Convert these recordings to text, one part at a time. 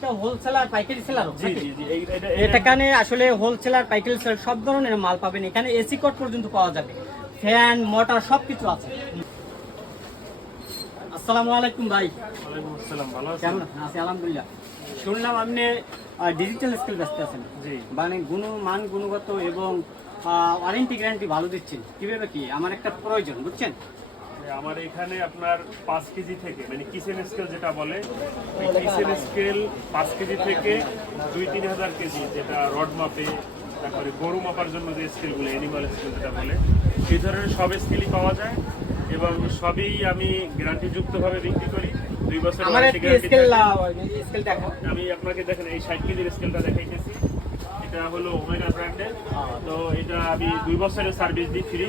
সম্মানিত হোলসেলার পাইকারি সেলার। জি জি জি এখানে আসলে হোলসেলার পাইকারি সেলার সব ধরনের মাল পাবেন। এখানে এসি কোড পর্যন্ত পাওয়া যাবে, ফ্যান মোটর সবকিছু আছে। আসসালামু আলাইকুম ভাই। ওয়ালাইকুম আসসালাম, ভালো আছেন? কেমন আছি? আলহামদুলিল্লাহ। শুনলাম আপনি ডিজিটাল স্কেল ব্যস্ত আছেন। জি। মানে মান গুণগত এবং ওয়ারেন্টি গ্যারান্টি ভালো দিচ্ছেন। কিভাবে কি আমার একটা প্রয়োজন, বুঝছেন? আমার এখানে আপনার 5 কেজি থেকে মানে কিচেন স্কেল যেটা বলে, কিচেন স্কেল 5 কেজি থেকে 2-3 হাজার কেজি, যেটা রড মাপে, তারপরে গরু মাপার জন্য যে স্কেলগুলো, অ্যানিমাল স্কেল যেটা বলে, এই ধরনের সব স্কেলই পাওয়া যায় এবং সবই আমি গ্যারান্টিযুক্তভাবে বিক্রি করি। 2 বছর আমার ওয়ারেন্টি একটা স্কেল গ্যারান্টি। স্কেল দেখো। আমি আপনাকে দেখেন এই 60 কেজির স্কেলটা দেখাইতেছি। এটা হলো ওমেগা ব্র্যান্ডের। তো এটা আমি 2 বছরের সার্ভিস দিই ফ্রি,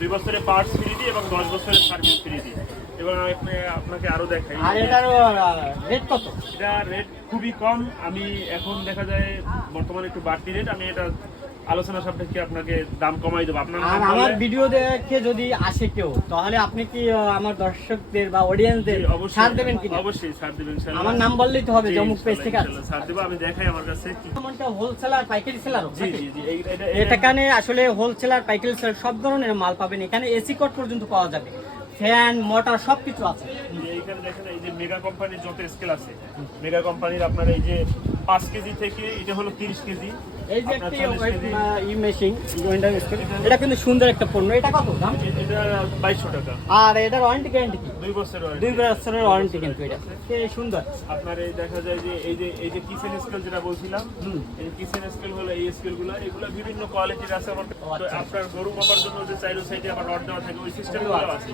2 বছরের পার্টস ফ্রি দিই এবং 10 বছরের সার্ভিস ফ্রি দিই। এবং আপনাকে আরো দেখাই, আর এটার রেট কত? এটা রেট খুবই কম। আমি এখন দেখা যায় বর্তমানে একটু বাড়তি রেট, আমি এটা আলোচনা সাপেক্ষে আপনাকে দাম কমাই দেবো। আপনার আর আমার ভিডিও দেখে যদি আসে কেউ, তাহলে আপনি কি আমার দর্শকদের বা অডিয়েন্সদের ছাড় দেবেন কি? অবশ্যই ছাড় দেবেন ইনশাআল্লাহ। আমার নাম বললেই তো হবে, জমুক পেজ থেকে আছে। ছাড় দেব, আমি দেখাই আমার কাছে কি। সম্মানিত হোলসেলার পাইকারি সেলার। জি জি জি এখানে আসলে হোলসেলার পাইকারি সেলার সব ধরনের মাল পাবেন। এখানে এসি কোড পর্যন্ত পাওয়া যাবে, ফ্যান মোটর সবকিছু আছে। এইখানে দেখেন এই যে মেগা কোম্পানির যত স্কেল আছে, মেগা কোম্পানির আপনার এই যে 5 কেজি থেকে এটা হলো 30 কেজি। এই যে একটি মেশিন ওয়েন্ডার স্কেল, এটা কিন্তু সুন্দর একটা পণ্য। এটা কত দাম? এটা 2200 টাকা। আর এটার ওয়ারেন্টি গ্যারান্টি কি? 2 বছর 2 বছরের ওয়ারেন্টি কিন্তু এটা সুন্দর। আপনার এই দেখা যায় যে এই যে কিচেন স্কেল যেটা বলছিলাম, এই কিচেন স্কেল হলো এই স্কেলগুলো, এগুলো বিভিন্ন কোয়ালিটির আছে। আমার আপনার গরু মাপার জন্য যে চাইরো সাইডে আবার রড দেওয়া থাকে, ওই সিস্টেমগুলো আছে,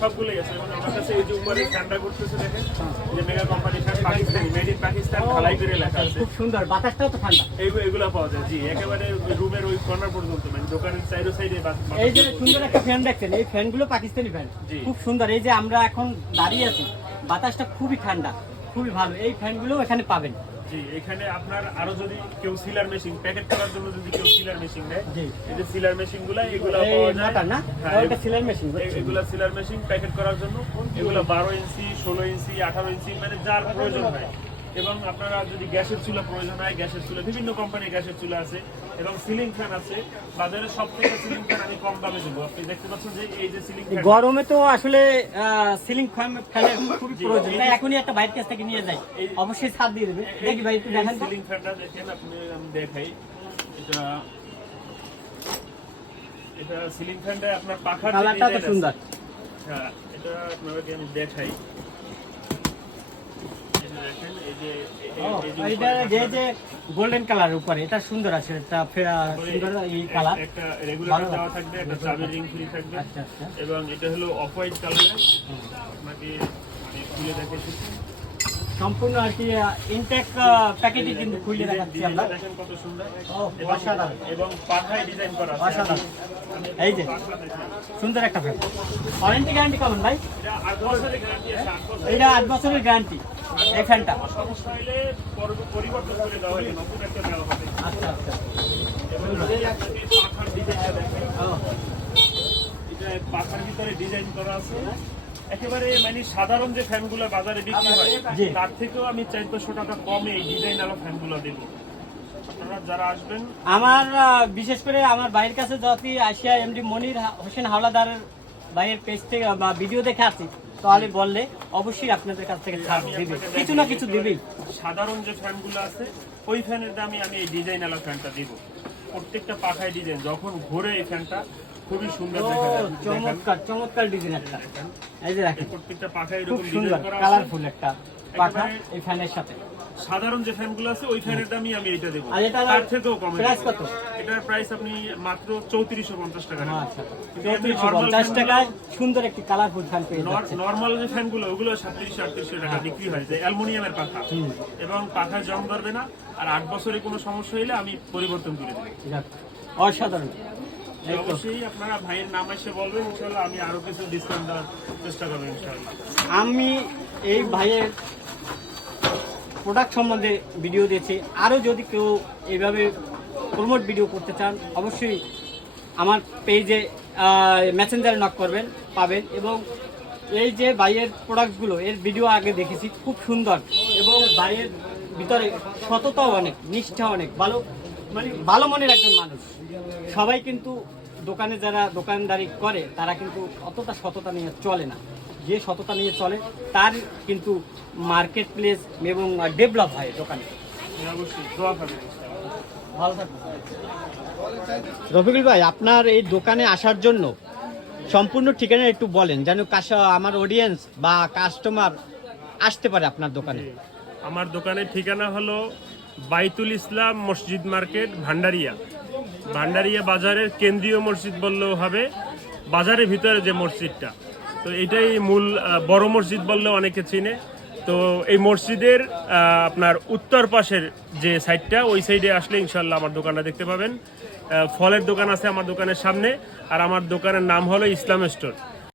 সবগুলোই আছে। এবং আমার কাছে এই যে উপরে ঠান্ডা করতেছে দেখেন, যে mega company Pakistani, made in Pakistan ঢালাই করে লেখা আছে। খুব সুন্দর, বাতাসটাও তো ঠান্ডা। এগুলো পাওয়া যায়। জি, একেবারে রুমের ওই কর্নার পর্যন্ত, মানে দোকানের চাইরো সাইডে। এই যে সুন্দর একটা ফ্যান দেখছেন, এই ফ্যানগুলো পাকিস্তানি ফ্যান, খুব সুন্দর। এই যে আমরা এখন দাঁড়িয়ে আছি, বাতাসটা খুবই ঠান্ডা, খুবই ভালো। এই ফ্যানগুলো এখানে পাবেন। জি, এখানে আপনার আরো যদি কেউ সিলার মেশিন প্যাকেট করার জন্য যদি কেউ সিলার মেশিন দেয়, এই যে সিলার মেশিনগুলো, এগুলো পাওয়া যায় না? এটা সিলার মেশিন, এগুলো সিলার মেশিন প্যাকেট করার জন্য। এগুলো 12 ইঞ্চি, 16 ইঞ্চি, 18 ইঞ্চি, মানে যার প্রয়োজন হয়। এবং আপনারা যদি গ্যাসের চুলা প্রয়োজন হয়, গ্যাসের চুলা, বিভিন্ন কোম্পানির গ্যাসের চুলা আছে এবং সিলিং ফ্যান আছে। বাজারে সব থেকে সিলিং ফ্যান আমি কম দামে দেবো। আপনি দেখতে পাচ্ছেন যে এই যে সিলিং ফ্যান, গরমে তো আসলে সিলিং ফ্যানের খুবই প্রয়োজন। তাই এখনই একটা বাইরের কাছ থেকে নিয়ে যাই, অবশ্যই ছাড় দিয়ে দেবে। দেখি ভাই একটু দেখেন সিলিং ফ্যানটা দেখেন আপনি, আমি দেখাই। এটা সিলিং ফ্যানটা আপনার পাখার কালারটা তো সুন্দর। হ্যাঁ, এটা আপনাকে আমি দেখাই। গোল্ডেন কালার উপরে, এটা সুন্দর আছে, এটা সুন্দর এই কালার। একটা রেগুলেটর দেওয়া থাকবে, একটা চাবি রিং ফ্রি থাকবে। আচ্ছা আচ্ছা। এবং এটা হলো অফ হোয়াইট কালারের। আপনাকে মানে খুলে দেখাচ্ছি সম্পূর্ণ আর কি ইনটেক প্যাকেটে কিন্তু খুলে দেখাচ্ছি আমরা। দেখেন কত সুন্দর অসাধারণ এবং পাখায় ডিজাইন করা আছে। অসাধারণ। এই যে সুন্দর একটা ফ্যান। ওয়ারেন্টি গ্যারান্টি কেমন ভাই? এটা 8 বছরের গ্যারান্টি আছে। 8 বছর। এটা 8 বছরের গ্যারান্টি এই ফ্যানটা। সমস্যা হলে পরিবর্তন করে দেওয়া হবে, নতুন একটা দেওয়া হবে। আচ্ছা আচ্ছা। এবং পাখার ডিজাইনটা দেখেন, এটা পাখার ভিতরে ডিজাইন করা আছে। একেবারে মানে সাধারণ যে ফ্যানগুলো বাজারে বিক্রি হয়, তার থেকেও আমি 400 টাকা কমে এই ডিজাইন আলো ফ্যানগুলো দেব। আপনারা যারা আসবেন, আমার বিশেষ করে আমার ভাইয়ের কাছে যদি আসিয়া এমডি মনির হোসেন হাওলাদার ভাইয়ের পেজ থেকে বা ভিডিও দেখে আসি, তাহলে বললে অবশ্যই আপনাদের কাছ থেকে ছাড় দিবে, কিছু না কিছু দিবেই। সাধারণ যে ফ্যানগুলো আছে ওই ফ্যানের দামে আমি এই ডিজাইন আলো ফ্যানটা দিব। প্রত্যেকটা পাখায় ডিজাইন, যখন ঘোরে এই ফ্যানটা খুবই সুন্দর দেখা যায়। চমৎকার চমৎকার ডিজাইন একটা। এই যে দেখেন, প্রত্যেকটা পাখায় খুব এরকম সুন্দর ডিজাইন করা আছে। কালারফুল একটা পাখা এই ফ্যানের সাথে। সাধারণ যে ফ্যানগুলো আছে ওই ফ্যানের দামই আমি এটা দেব। আর এটা তার থেকেও কম। প্রাইস কত? এটার প্রাইস আপনি মাত্র 3450 টাকা নেবেন। আচ্ছা, 3450 টাকায় সুন্দর একটি কালারফুল ফ্যান পেয়ে যাচ্ছেন। নরমাল যে ফ্যানগুলো ওগুলো 3700-3800 টাকা বিক্রি হয়, যে অ্যালুমিনিয়ামের পাখা। এবং পাখায় জং ধরবে না, আর 8 বছরে কোনো সমস্যা হলে আমি পরিবর্তন করে দেব। অসাধারণ। অবশ্যই আপনারা ভাইয়ের নাম এসে বলবেন, ইনশাআল্লাহ আমি আরো কিছু ডিসকাউন্ট দেওয়ার চেষ্টা করব ইনশাআল্লাহ। আমি এই ভাইয়ের প্রোডাক্ট সম্বন্ধে ভিডিও দিয়েছি। আরও যদি কেউ এইভাবে প্রমোট ভিডিও করতে চান, অবশ্যই আমার পেজে মেসেঞ্জারে নক করবেন, পাবেন। এবং এই যে ভাইয়ের প্রোডাক্টগুলো, এর ভিডিও আগে দেখেছি, খুব সুন্দর। এবং ভাইয়ের ভিতরে সততাও অনেক, নিষ্ঠা অনেক, ভালো মানে ভালো মনের একজন মানুষ। সবাই কিন্তু দোকানে যারা দোকানদারি করে তারা কিন্তু অতটা সততা নিয়ে চলে না। যে সততা নিয়ে চলে তার কিন্তু মার্কেট প্লেস এবং ডেভেলপ হয় দোকানে। অবশ্যই দোয়া করবেন। ভালো থাকবেন রফিকুল ভাই। আপনার এই দোকানে আসার জন্য সম্পূর্ণ ঠিকানা একটু বলেন, যেন আমার অডিয়েন্স বা কাস্টমার আসতে পারে আপনার দোকানে। আমার দোকানের ঠিকানা হলো বাইতুল ইসলাম মসজিদ মার্কেট, ভান্ডারিয়া। ভান্ডারিয়া বাজারের কেন্দ্রীয় মসজিদ বললেও হবে, বাজারের ভিতরে যে মসজিদটা, তো এটাই মূল বড় মসজিদ বললেও অনেকে চিনে। তো এই মসজিদের আপনার উত্তর পাশের যে সাইডটা, ওই সাইডে আসলে ইনশাল্লাহ আমার দোকানটা দেখতে পাবেন। ফলের দোকান আছে আমার দোকানের সামনে, আর আমার দোকানের নাম হলো ইসলাম স্টোর।